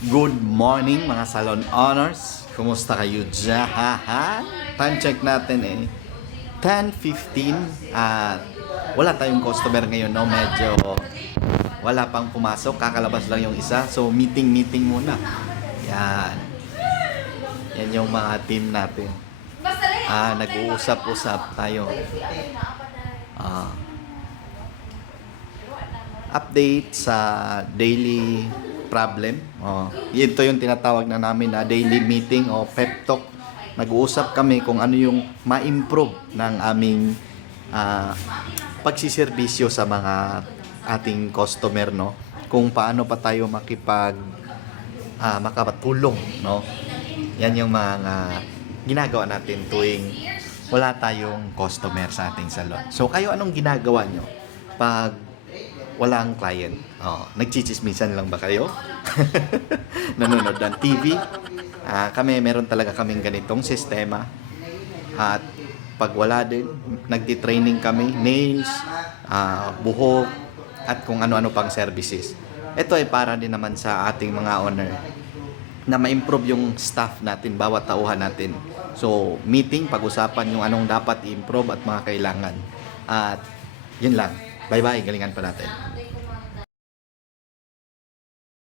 Good morning mga salon owners. Kumusta kayo dyan? Time check natin eh. 10.15 at wala tayong customer ngayon no? Medyo wala pang pumasok. Kakalabas lang yung isa. So meeting meeting muna. Yan. Yan yung mga team natin. Ah nag-uusap-usap tayo. Ah. Update sa daily problem. Oh, ito yung tinatawag na namin na daily meeting o pep talk. Nag-uusap kami kung ano yung ma-improve ng aming ah, pagsiservisyo sa mga ating customer, no? Kung paano pa tayo makipag ah, makapatulong, no? Yan yung mga ginagawa natin tuwing wala tayong customer sa ating salon. So, kayo anong ginagawa nyo pag walang client. Oh, nagchichismisan lang ba kayo? Nanonood ng TV? Ah, kami meron talaga kaming ganitong sistema. At pag wala din, nagti-training kami, nails, ah, buhok, at kung ano-ano pang services. Ito ay para din naman sa ating mga owner na ma-improve yung staff natin, bawat tauhan natin. So, meeting, pag-usapan yung anong dapat i-improve at mga kailangan. At yun lang. Bye-bye. Galingan pa natin.